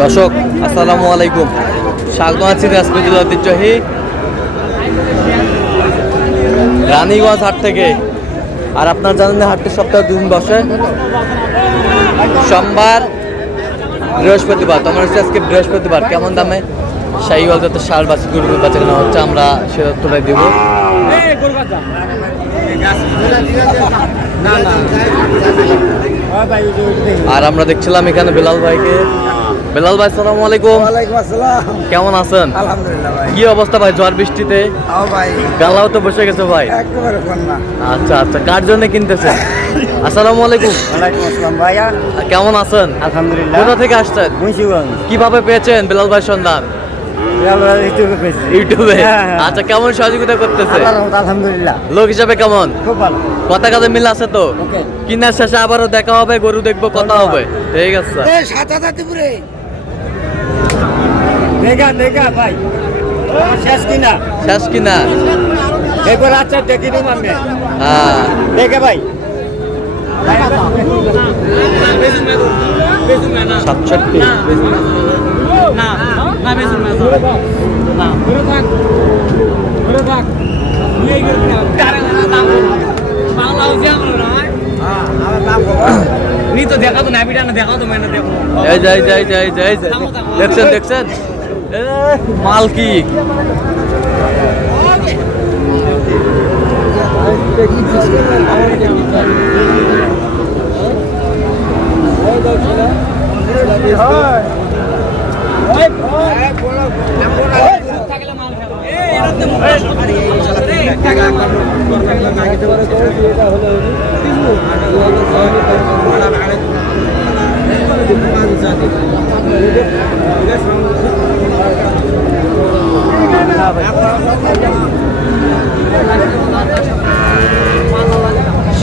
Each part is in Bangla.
দর্শক আসসালামু আলাইকুম, স্বাগত আছি দিনাজপুর জেলার ঐতিহ্যবাহী রানীগঞ্জ হাট থেকে। আর আপনার জানেন হাটটি সপ্তাহে 2 দিন বসে, সোমবার বৃহস্পতিবার। তোমার হচ্ছে আজকে বৃহস্পতিবার। কেমন দামে শাহিওয়াল জাতের ষাঁড় বাছুর গরু বেচা কেনা হচ্ছে আমরা সেটা তুলে দিব। আর আমরা দেখছিলাম এখানে বেলাল ভাইকে। বেলাল ভাই আসসালামু আলাইকুম। ওয়ালাইকুম আসসালাম। কেমন আছেন? আলহামদুলিল্লাহ ভাই। কি অবস্থা ভাই ঝড় বৃষ্টিতে? ভাই গালাও তো বসে গেছে ভাই। একেবারে ফোন না। আচ্ছা আচ্ছা, কার জন্য কিনতেছেন? আসসালামু আলাইকুম। ওয়ালাইকুম আসসালাম ভাইয়া। কেমন আছেন? আলহামদুলিল্লাহ। কোথা থেকে আসছেন? মুন্সিগঞ্জ। কিভাবে পেয়েছেন বেলাল ভাই সন্ধান? ইউটিউবে। আচ্ছা, কেমন সহযোগিতা করতেছে? আলহামদুলিল্লাহ। লোক হিসাবে কেমন? খুব ভালো। কথা কাজে মিল আছে তো? ওকে। কিনার শেষে আবারও দেখা হবে, গরু দেখবো, কথা হবে। ঠিক আছে। সাত হাজার ত্রিপুরে দেখা ভাই শেষ কিনা শেষ কিনা? এরপর আচ্ছা দেখি দিন আমি। হ্যাঁ দেখে ভাই 67। দেখছেন দেখছেন মাল কি?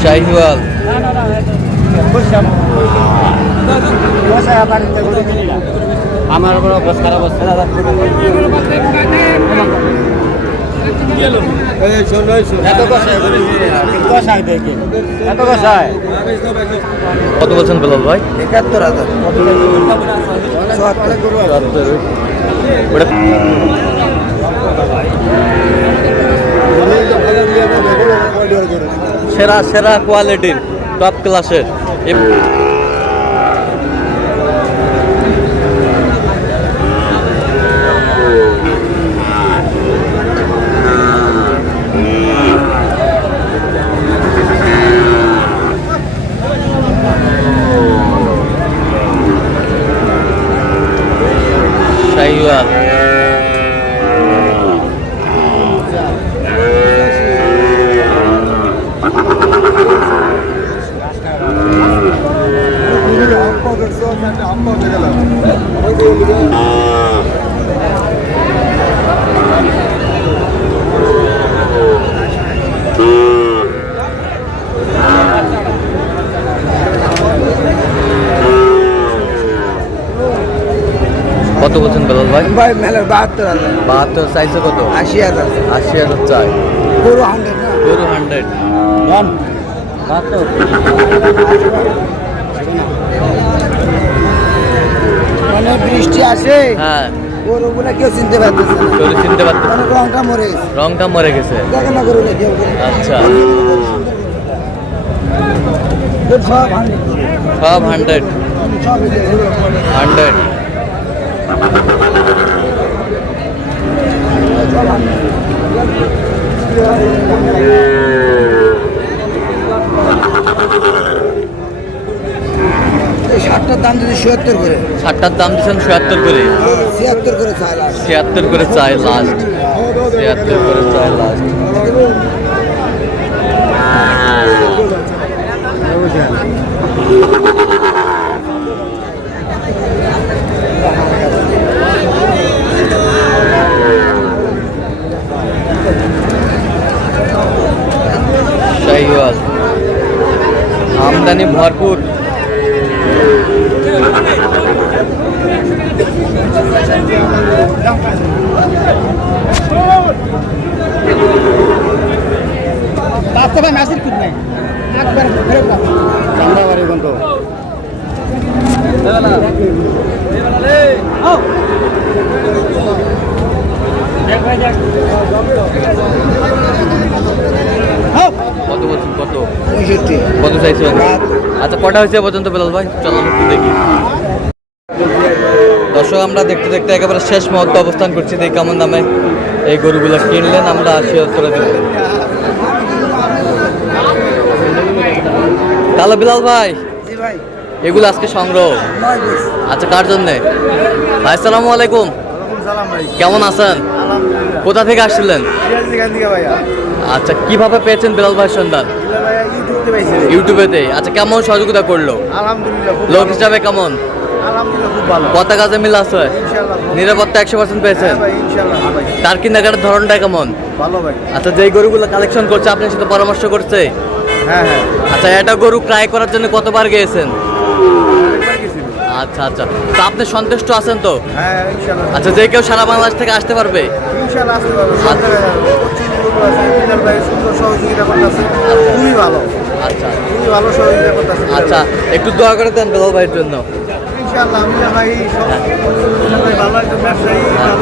শাহিওয়াল আমার বড় অবস্থা কত বলছেন বেলাল ভাই? ৭১,০০০। সেরা সেরা কোয়ালিটির টপ ক্লাসের। শাহিওয়াল কত বলছেন বেলাল ভাই? ভাই মেলার ৭২,০০০। 72 চাইছে কত? ৮০,০০০। 80,000 চাই। পুরো 100 না। গরু 100। মানে বৃষ্টি আসে, হ্যাঁ গরুগুলা কেউ চিনতে পারতেছে না। গরু চিনতে পারতেন? মানে রংটা মরে গেছে। রংটা মরে গেছে। দেখেন না গরুগুলা কেউ। আচ্ছা, সব 100। সব 100। সব 100। এই 60টার দাম যদি ৭৬ করে, 60টার দাম দিচ্ছেন 76 করে। ৭৬ করে চাই লাস্ট। 76 করে চাই লাস্ট। 76 করে চাই লাস্ট। শাহিওয়াল আমদানি ভরপুর। রাস্তাটা ম্যাসেজ ঠিক নাই একবার ফেরত দাও। চামড়া বাড়ি কিন্তু চাইছেন। আচ্ছা কটা হয়েছে এ পর্যন্ত বেলাল ভাই? চলো আমি একটু দেখি। দর্শক আমরা দেখতে দেখতে একেবারে শেষ মুহূর্তে অবস্থান করছি, দেখি কেমন দামে এই গরুগুলো কিনলেন আমরা শেয়ার করে দেব। তাহলে বিলাল ভাই জি ভাই এগুলো আজকে সংগ্রহ। 9 পিস। আচ্ছা কার জন্যে? ভাই আসসালামু আলাইকুম, সালাম ভাই। কেমন আছেন? আলহামদুলিল্লাহ। কোথা থেকে আসছিলেন? সিরাজ থেকে ভাইয়া। আচ্ছা কিভাবে পেয়েছেন বিলাল ভাইয়ের সন্ধান? ভাইয়া ইউটিউবে পাইছি। ইউটিউবেতে। আচ্ছা কেমন সহযোগিতা করলো? আলহামদুলিল্লাহ খুব লোক হিসাবে কেমন? আলহামদুলিল্লাহ খুব ভালো। কত কাজে মিল আছে? ইনশাআল্লাহ। নিরাপত্তা 100% পেয়েছেন? ভাই ইনশাআল্লাহ ভাই। তার কেনাকাটার ধরনটা কেমন? ভালো ভাই। আচ্ছা যেই গরুগুলো কালেকশন করছে আপনার সাথে পরামর্শ করছে? হ্যাঁ হ্যাঁ। আচ্ছা এটা গরু ক্রয় করার জন্য কতবার গিয়েছেন? অনেকবার গেছি। আচ্ছা আচ্ছা, তো আপনি সন্তুষ্ট আছেন তো? হ্যাঁ ইনশাআল্লাহ। আচ্ছা যে কেউ সারা বাংলাদেশ থেকে আসতে পারবে? ইনশাআল্লাহ আসতে পারবো। সরকারের প্রচুর লোক আছে। বিলাল ভাই সুন্দর সহযোগিতা করতেছে। খুবই ভালো। আচ্ছা খুবই ভালো সহযোগিতা করতেছে। আচ্ছা একটু দোয়া করে দেন বেলাল ভাইয়ের জন্য। ইনশাআল্লাহ বিলাল ভাই বিলাল ভাই ভালো একজন ব্যবসায়ী, ভালো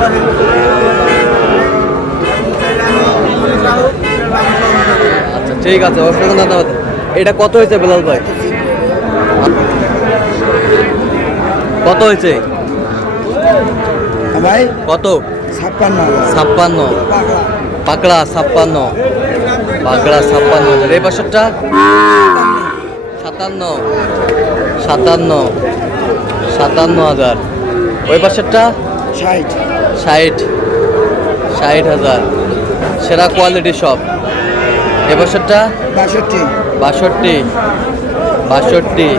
আচ্ছা ঠিক আছে, অসংখ্য ধন্যবাদ। এটা কত হয়েছে বেলাল ভাই? কত হয়েছে? ভাই কত? 56 56। পাকড়া 56, পাকড়া 56। এই পাশেরটা 57, 57,000। ওই পাশেরটা 60 60,000। সেরা কোয়ালিটি সব। এ পাশেরটা 62 62।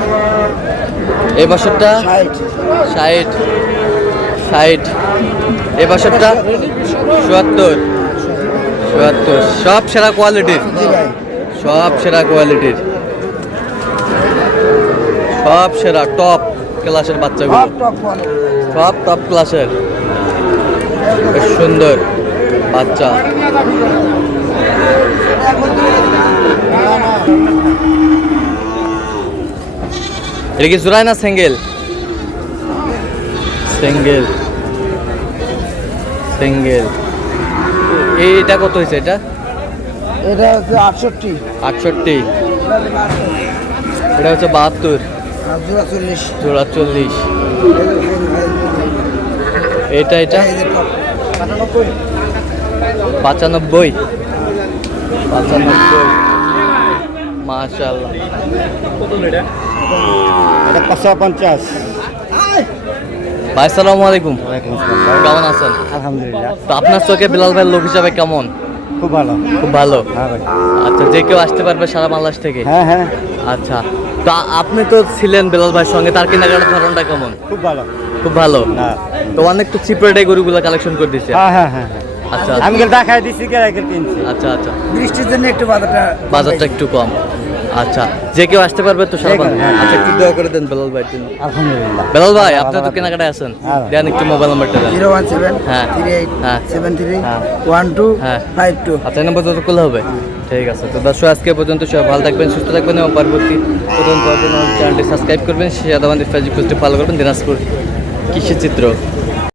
এই পাশেরটা 60 60। এই পাশেরটা 77। সব সেরা কোয়ালিটির, জি ভাই। সব সেরা কোয়ালিটির, সব সেরা টপ ক্লাসের বাচ্চাগুলো, টপ কোয়ালিটি। সব টপ ক্লাসের। বেশ সুন্দর বাচ্চা। এটা কি জোড়ায় না সিঙ্গেল? Single single. এইটা কত হয়েছে? এটা এটা হচ্ছে 68 68। এটা হচ্ছে 72, আর জোড়া 40। জোড়া 40। এটা 95। মাশাআল্লাহ। এটা 550। ভাই আসসালামু আলাইকুম, কেমন আছেন? আলহামদুলিল্লাহ তো আপনার চোখে বিলাল ভাইয়ের লোক হিসাবে কেমন? খুব ভালো। খুব ভালো। হ্যাঁ ভাই। আচ্ছা যে কেউ আসতে পারবে সারা বাংলাদেশ থেকে? হ্যাঁ হ্যাঁ আচ্ছা তো আপনি তো ছিলেন বিলাল ভাইয়ের সঙ্গে, তার কেনাকাটার ধরনটা কেমন? খুব ভালো। খুব ভালো। হ্যাঁ তো অনেক তো চিপ রেটে গরুগুলো কালেকশন করে দিচ্ছে। হ্যাঁ হ্যাঁ হ্যাঁ। আচ্ছা আমি গেল দেখাই দিছি কে রাখে কিনছি। আচ্ছা আচ্ছা, বৃষ্টির জন্য একটু বাজারটা একটু কম। আচ্ছা যে কেউ আসতে পারবে তো সারা ঠিক আছে, বাংলাদেশ? হ্যাঁ। আচ্ছা একটু দোয়া করে দেন বেলাল ভাইয়ের জন্য। আলহামদুলিল্লাহ। বেলাল ভাই আপনি তো কেনাকাটায় আছেন, হ্যাঁ। দেন একটু মোবাইল নাম্বারটা দেন। 017 হ্যাঁ। 38 হ্যাঁ। 73 হ্যাঁ। 12 হ্যাঁ। 52। আচ্ছা এই নাম্বার যত করলে হবে। ঠিক আছে, তো দর্শক আজকে পর্যন্ত সবাই ভালো থাকবেন, সুস্থ থাকবেন এবং পরবর্তী চ্যানেলটি সাবস্ক্রাইব করবেন, শেয়ার আমাদের ফেসবুক পেজটি ফলো করবেন। দিনাজপুর কৃষি চিত্র।